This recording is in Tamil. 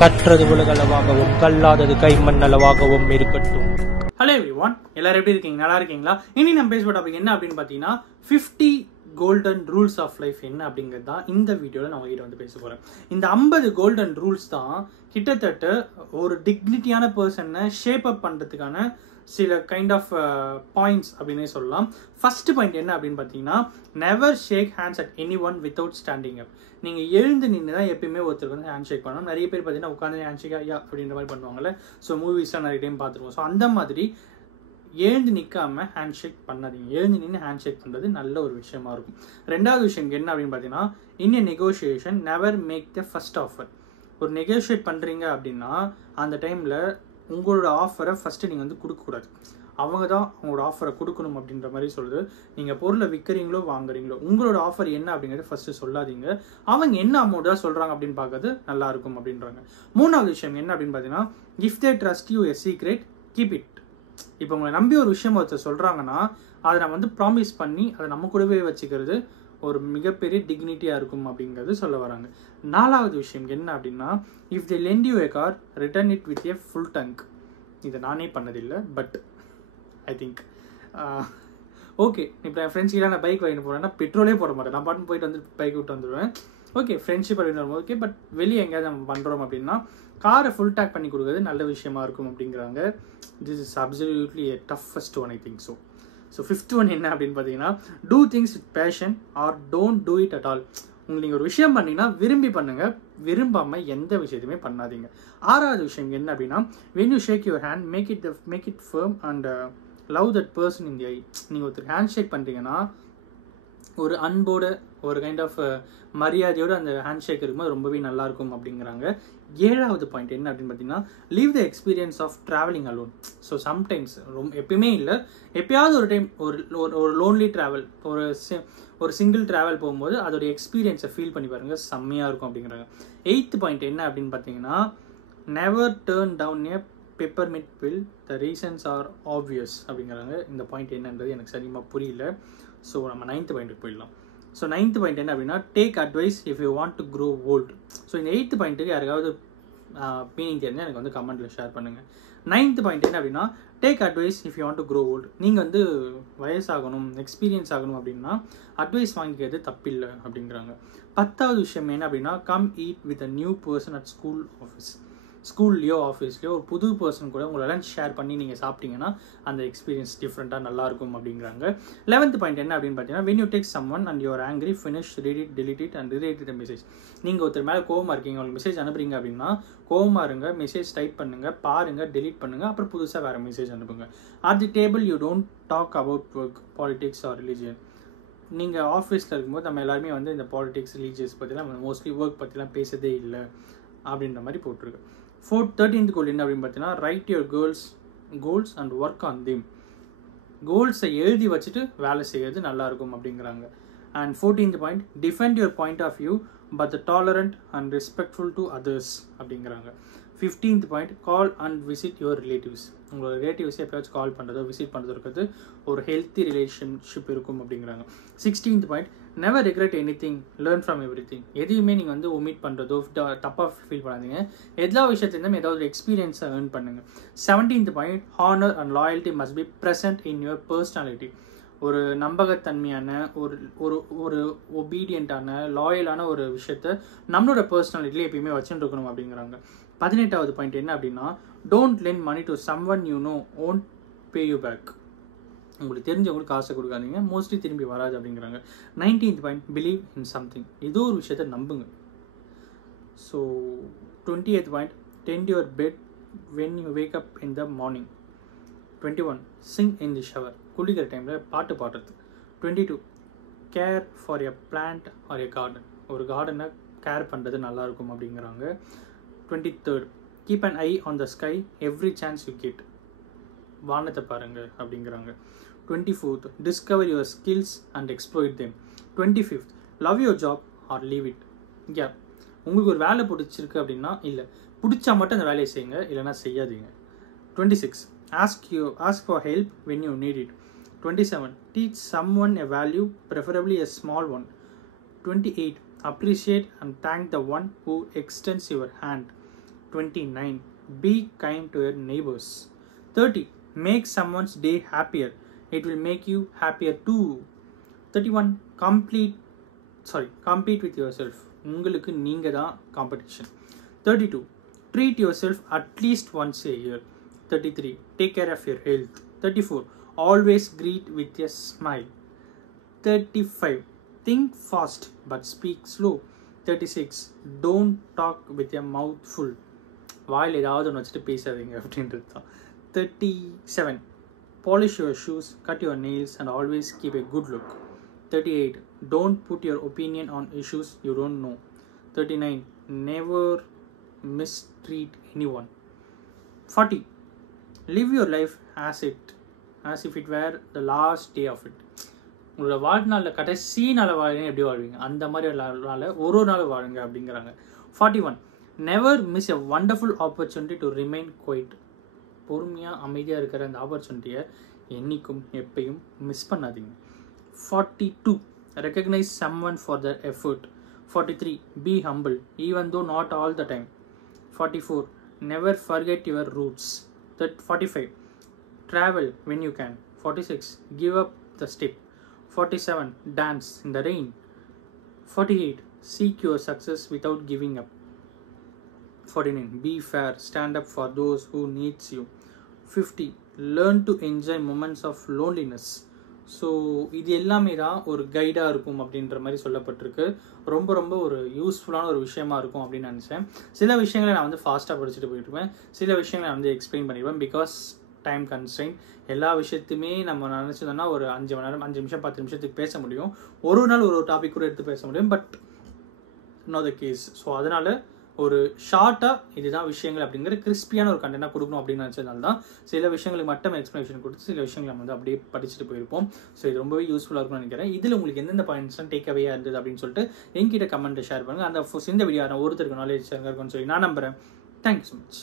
கற்றது உலகளவாகவும் கல்லாதது கைமண் அளவாகவும் இருக்கட்டும். ஹலோ எவ்ரிவான், எல்லாரும் எப்படி இருக்கீங்க? நல்லா இருக்கீங்களா? இனி நம்ம பேச டாபிக் என்ன அப்படின்னு பார்த்தீங்கன்னா 50 கோல்டன் ரூல்ஸ் ஆஃப் லைஃப் என்ன அப்படிங்கிறது தான் இந்த வீடியோவில் நான் உங்ககிட்ட வந்து பேச போகிறேன். இந்த 50 கோல்டன் ரூல்ஸ் தான் கிட்டத்தட்ட ஒரு டிக்னிட்டியான பர்சனை ஷேப் அப் பண்ணுறதுக்கான சில கைண்ட் ஆஃப் பாயிண்ட்ஸ் அப்படின்னே சொல்லலாம். ஃபர்ஸ்ட் பாயிண்ட் என்ன அப்படின்னு பார்த்தீங்கன்னா, never shake hands at anyone without standing up. நீங்கள் எழுந்து நின்று தான் எப்பயுமே ஒருத்தருக்கு வந்து ஹேண்ட் ஷேக் பண்ணணும். நிறைய பேர் பார்த்தீங்கன்னா உட்காந்து ஹேண்ட் ஷேக் ஐயா அப்படின்ற மாதிரி பண்ணுவாங்கல்ல. ஸோ மூவிஸ்லாம் நிறைய டைம் பார்த்துருவோம். ஸோ அந்த மாதிரி எழுந்து நிற்காம ஹேண்ட் ஷேக் பண்ணாதீங்க. எழுந்து நின்று ஹேண்ட் ஷேக் பண்ணுறது நல்ல ஒரு விஷயமா இருக்கும். ரெண்டாவது விஷயம் என்ன அப்படின்னு பார்த்தீங்கன்னா, in a negotiation never make the first offer. ஒரு நெகோஷியேட் பண்ணுறீங்க அப்படின்னா அந்த டைமில் உங்களோட ஆஃபரை ஃபஸ்ட்டு நீங்கள் வந்து கொடுக்கக்கூடாது. அவங்க தான் உங்களோட ஆஃபரை கொடுக்கணும் அப்படின்ற மாதிரி சொல்லுது. நீங்கள் பொருளை விற்கிறீங்களோ வாங்குறீங்களோ உங்களோட ஆஃபர் என்ன அப்படிங்கிறத ஃபஸ்ட்டு சொல்லாதீங்க. அவங்க என்ன அமௌண்ட் தான் சொல்கிறாங்க அப்படின்னு பார்க்கறது நல்லா இருக்கும் அப்படின்றாங்க. மூணாவது விஷயம் என்ன அப்படின்னு பார்த்தீங்கன்னா, if they trust you a secret keep it. இப்போ உங்களை நம்பி ஒரு விஷயம் ஒருத்தர் சொல்கிறாங்கன்னா அதை நம்ம வந்து ப்ராமிஸ் பண்ணி அதை நம்ம கூடவே வச்சுக்கிறது ஒரு மிகப்பெரிய டிக்னிட்டியாக இருக்கும் அப்படிங்கிறது சொல்ல வராங்க. நாலாவது விஷயம் என்ன அப்படின்னா, if they lend you a car return it with a full tank. இதை நானே பண்ணதில்லை, பட் ஐ திங்க் ஓகே. இப்போ என் ஃப்ரெண்ட்ஸ்கிட்ட நான் பைக் வாங்கிட்டு போகிறேன்னா பெட்ரோலே போட மாட்டேன். நான் பாட்டு போயிட்டு வந்து பைக் விட்டு வந்துடுவேன். ஓகே, ஃப்ரெண்ட்ஷிப் அப்படின்னு வரும்போது ஓகே. பட் வெளியே எங்கேயாவது நம்ம பண்ணுறோம் அப்படின்னா காரை ஃபுல் டேக் பண்ணி கொடுக்குறது நல்ல விஷயமா இருக்கும் அப்படிங்கிறாங்க. This is absolutely a toughest one, I think so. So fifth one என்ன அப்படின்னு பார்த்தீங்கன்னா, do things with passion or don't do it at all. உங்களுக்கு நீங்கள் ஒரு விஷயம் பண்ணீங்கன்னா விரும்பி பண்ணுங்கள், விரும்பாமல் எந்த விஷயத்தையுமே பண்ணாதீங்க. ஆறாவது விஷயம் என்ன அப்படின்னா, when you shake your hand make it firm and love that person in the eye. நீங்கள் ஒருத்தர் ஹேண்ட் ஷேக் பண்ணுறீங்கன்னா ஒரு அன்போட ஒரு கைண்ட் ஆஃப் மரியாதையோடு அந்த ஹேண்ட் ஷேக் இருக்கும்போது ரொம்பவே நல்லாயிருக்கும் அப்படிங்கிறாங்க. ஏழாவது பாயிண்ட் என்ன அப்படின்னு பார்த்தீங்கன்னா, leave the experience of travelling alone. So sometimes எப்பயுமே இல்லை, எப்பயாவது ஒரு டைம் ஒரு லோன்லி ட்ராவல், ஒரு சிங்கிள் ட்ராவல் போகும்போது அதோட எக்ஸ்பீரியன்ஸை ஃபீல் பண்ணி பாருங்கள், செம்மையாக இருக்கும் அப்படிங்கிறாங்க. எயித்து பாயிண்ட் என்ன அப்படின்னு பார்த்தீங்கன்னா, never turn down a peppermint pill, the reasons are obvious அப்படிங்கிறாங்க. இந்த பாயிண்ட் என்னன்றது எனக்கு சரியாக புரியல. ஸோ நம்ம 9th பாயிண்ட்டுக்கு போயிடலாம். ஸோ 9th பாயிண்ட் என்ன அப்படின்னா, take advice if you want to grow old. So இந்த 8th பாயிண்ட்டுக்கு யாருக்காவது மீனிங் தெரிஞ்சால் எனக்கு வந்து கமெண்ட்டில் ஷேர் பண்ணுங்கள். 9th பாயிண்ட் என்ன அப்படின்னா, take advice if you want to grow old. நீங்கள் வந்து வயசாகணும், எக்ஸ்பீரியன்ஸ் ஆகணும் அப்படின்னா அட்வைஸ் வாங்கிக்கிறது தப்பில்லை அப்படிங்கிறாங்க. 10வது விஷயம் என்ன அப்படின்னா, come eat with a new person at school office. ஸ்கூல்லையோ ஆஃபீஸ்லையோ ஒரு புது பர்சன் கூட உங்களை லஞ்ச் ஷேர் பண்ணி நீங்கள் சாப்பிட்டீங்கன்னா அந்த எக்ஸ்பீரியன்ஸ் டிஃப்ரெண்ட்டாக நல்லாயிருக்கும் அப்படிங்கிறாங்க. 11th பாயிண்ட் என்ன அப்படின்னு பார்த்தீங்கன்னா, when you take someone and your angry finish read it delete it and read the message. நீங்கள் ஒருத்தர் மேலே கோவமாக இருக்கீங்க, உங்களுக்கு மெசேஜ் அனுப்புறீங்க அப்படின்னா கோவமாக இருங்க, மெசேஜ் டைப் பண்ணுங்கள், பாருங்கள், டெலிட் பண்ணுங்கள், அப்புறம் புதுசாக வேறு மெசேஜ் அனுப்புங்க. At the table you don't talk about work, politics or religion. நீங்கள் ஆஃபீஸில் இருக்கும்போது நம்ம எல்லாருமே வந்து இந்த பாலிடிக்ஸ், ரிலீஜியஸ் பற்றிலாம் மோஸ்ட்லி ஒர்க் பற்றிலாம் பேசதே இல்லை அப்படின்ற மாதிரி போட்டிருக்கு. 13th கோல் என்ன அப்படின்னு பார்த்தீங்கன்னா, write your goals and work on them. கோல்ஸை எழுதி வச்சுட்டு வேலை செய்யறது நல்லாயிருக்கும் அப்படிங்கிறாங்க. And 14th point, defend your point of view but tolerant and respectful to others அப்படிங்கிறாங்க. 15th point, call and visit your relatives. உங்களோட ரிலேட்டிவ்ஸை எப்பயாச்சும் கால் பண்ணுறதோ விசிட் பண்ணுறதோ இருக்கிறது ஒரு ஹெல்த்தி ரிலேஷன்ஷிப் இருக்கும் அப்படிங்கிறாங்க. 16th point, never regret any thing, learn from every thing. எதையுமே நீங்கள் வந்து ஒமிட் பண்ணுறதோ தப்பாக ஃபீல் பண்ணாதீங்க. எல்லா விஷயத்துலேருந்தும் ஏதாவது ஒரு எக்ஸ்பீரியன்ஸை ஏர்ன் பண்ணுங்கள். 17th point, honour and loyalty must be present in your personality. ஒரு நம்பகத்தன்மையான ஒரு ஒரு ஒபீடியண்ட்டான லாயலான ஒரு விஷயத்த நம்மளோட பர்சனாலிட்டியில் எப்பயுமே வச்சுட்டு இருக்கணும் அப்படிங்கிறாங்க. 18வது பாயிண்ட் என்ன அப்படின்னா, don't lend money to someone you know won't pay you back. உங்களுக்கு தெரிஞ்சவங்களுக்கு காசை கொடுக்காதீங்க, மோஸ்ட்லி திரும்பி வராது அப்படிங்கிறாங்க. 19th point, believe in something. ஏதோ ஒரு விஷயத்த நம்புங்க. So 20th point, tend your bed when you wake up in the morning. 21, sing in the shower. குளிக்கிற டைமில் பாட்டு பாடுறது. 22, care for a plant or a garden. ஒரு கார்டனை கேர் பண்ணுறது நல்லாயிருக்கும் அப்படிங்கிறாங்க. 23rd, keep an eye on the sky every chance you get. வானத்தை பாருங்கள் அப்படிங்கிறாங்க. 24th, discover your skills and exploit them. 25th, love your job or leave it. உங்களுக்கு ஒரு வேலை பிடிச்சிருக்கு அப்படின்னா இல்லை, பிடிச்சா மட்டும் அந்த வேலையை செய்யுங்க, இல்லைனா செய்யாதீங்க. 26, ask for help when you need it. 27, teach some one a value, preferably a small one. 28, appreciate and thank the one who extends your hand. 29. Be kind to your neighbors. 30. Make someone's day happier. It will make you happier too. 31. Compete with yourself. உங்களுக்கு நீங்க தான் competition. 32. Treat yourself at least once a year. 33. Take care of your health. 34. Always greet with a smile. 35. Think fast but speak slow. 36. Don't talk with your mouth full. வாயில் ஏதாவது ஒன்று வச்சுட்டு பேசாதீங்க அப்படின்றது தான். 37. Polish your shoes, cut your nails and always keep a good look. 38. Don't put your opinion on issues you don't know. 39. Never mistreat anyone. 40. Live your life as if it were the last day of it. உங்களோட வாழ்நாளில் கடைசி நாள் வாழுங்க எப்படி வாழ்வீங்க அந்த மாதிரி நாள் ஒரு நாள் வாழுங்க அப்படிங்கிறாங்க. 41. Never miss a wonderful opportunity to remain quiet. பொறுமையாக அமைதியாக இருக்கிற அந்த ஆப்பர்ச்சுனிட்டியை என்றைக்கும் எப்பயும் மிஸ் பண்ணாதீங்க. 42. Recognize someone for their effort. 43. Be humble even though not all the time. 44. Never forget your roots. 45. Travel when you can. 46. Give up the step. 47. Dance in the rain. 48. Seek your success without giving up. 49. Be fair. Stand up for those who needs you. 50. Learn to enjoy moments of loneliness. So இது எல்லாமே தான் ஒரு கைடாக இருக்கும் அப்படின்ற மாதிரி சொல்லப்பட்டிருக்கு. ரொம்ப ரொம்ப ஒரு யூஸ்ஃபுல்லான ஒரு விஷயமா இருக்கும் அப்படின்னு நினச்சேன். சில விஷயங்களை நான் வந்து ஃபாஸ்ட்டாக படிச்சுட்டு போயிட்டுருவேன், சில விஷயங்களை நான் வந்து எக்ஸ்பிளைன் பண்ணிடுவேன். Because time constraint. எல்லா விஷயத்தையுமே நம்ம நினச்சிருந்தோம்னா ஒரு 5 மணி நேரம் 5 நிமிஷம் 10 நிமிஷத்துக்கு பேச முடியும். ஒரு நாள் ஒரு டாபிக் கூட எடுத்து பேச முடியும். But not the case. So அதனால் ஒரு ஷார்ட்டாக இதுதான் விஷயங்கள் அப்படிங்கிற கிறிஸ்பியான ஒரு கண்டென்ட்டாக கொடுக்கணும் அப்படின்னு நினச்சதுனால தான் சில விஷயங்களுக்கு மட்டும் எக்ஸ்ப்ளனேஷன் கொடுத்து சில விஷயங்களை நம்ம வந்து அப்படியே படிச்சுட்டு போயிருப்போம். ஸோ இது ரொம்பவே யூஸ்ஃபுல்லாக இருக்கும்னு நினைக்கிறேன். இதில் உங்களுக்கு எந்தெந்த பாயிண்ட்ஸ்லாம் டேக் அவேயாக இருந்தது அப்படின்னு சொல்லிட்டு என்கிட்ட கமெண்ட்டை ஷேர் பண்ணுங்கள். அந்த இந்த வீடியோ ஒருத்தருக்கு நாலேஜ் இருக்குன்னு சொல்லி நான் நம்புகிறேன். Thank you so much.